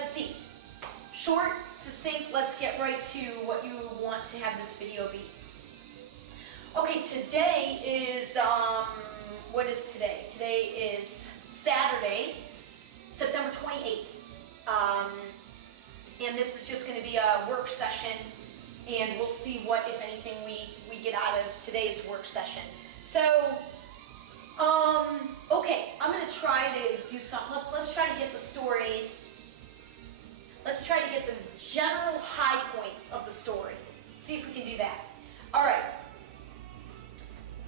let's see. Short, succinct, let's get right to what you want to have this video be. Okay, today is, what is today? Today is Saturday, September 28th. And this is just going to be a work session, and we'll see what, if anything, we get out of today's work session. So, okay, I'm going to try to do something. Let's try to get the story. Let's try to get the general high points of the story. See if we can do that. All right.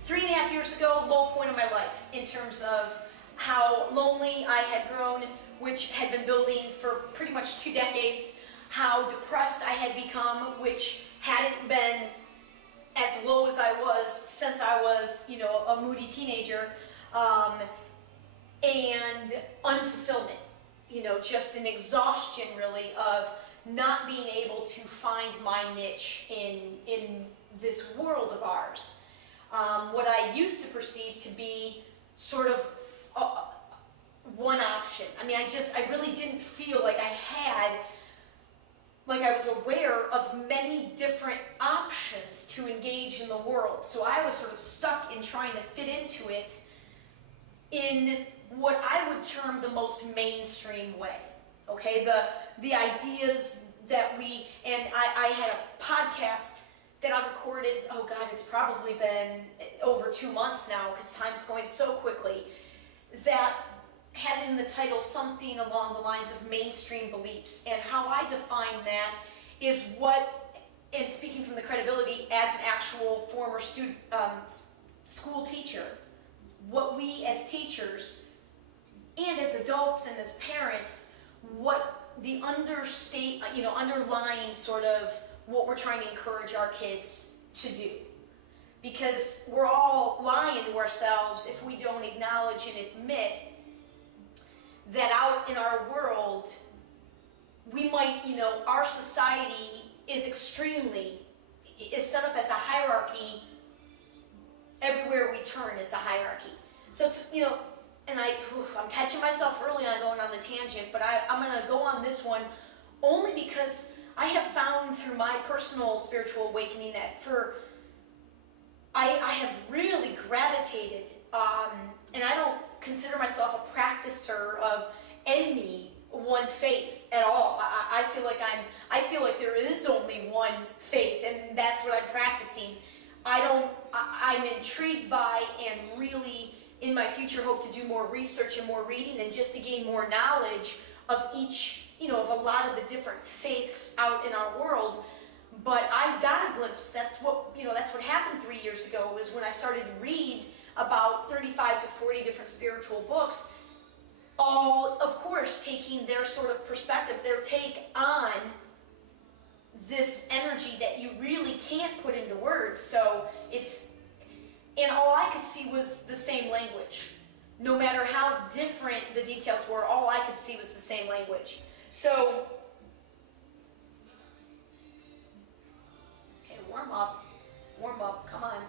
3.5 years ago, low point of my life in terms of how lonely I had grown, which had been building for pretty much 2 decades, how depressed I had become, which hadn't been as low as I was since I was, a moody teenager, and unfulfillment, just an exhaustion really of not being able to find my niche in this world of ours. What I used to perceive to be sort of one option. I mean, I really didn't feel like I was aware of many different options to engage in the world. So I was sort of stuck in trying to fit into it in what I would term the most mainstream way. Okay, the ideas that I had a podcast that I recorded, oh God, it's probably been over 2 months now because time's going so quickly, that had in the title something along the lines of mainstream beliefs. And how I define that is and speaking from the credibility as an actual former school teacher, what we as teachers and as adults and as parents, what the underlying sort of what we're trying to encourage our kids to do. Because we're all lying to ourselves if we don't acknowledge and admit that out in our world, we might, our society is set up as a hierarchy. Everywhere we turn, it's a hierarchy. So it's, and I'm catching myself early on going on the tangent, but I'm going to go on this one only because I have found through my personal spiritual awakening that I have really gravitated, and I don't consider myself a practicer of any one faith at all. I feel like there is only one faith, and that's what I'm practicing. I'm intrigued by and really in my future hope to do more research and more reading and just to gain more knowledge of each, of a lot of the different faiths out in our world. But I got a glimpse. That's what happened 3 years ago, was when I started to read about 35 to 40 different spiritual books, all, of course, taking their sort of perspective, their take on this energy that you really can't put into words. So and all I could see was the same language. No matter how different the details were, all I could see was the same language. So, okay, warm up, come on.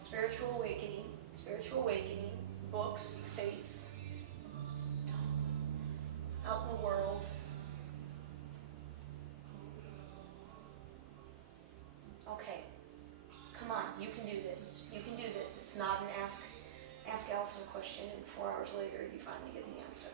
Spiritual awakening, books, faiths, out in the world. Okay, come on, you can do this. It's not an ask Alyson question and 4 hours later you finally get the answer.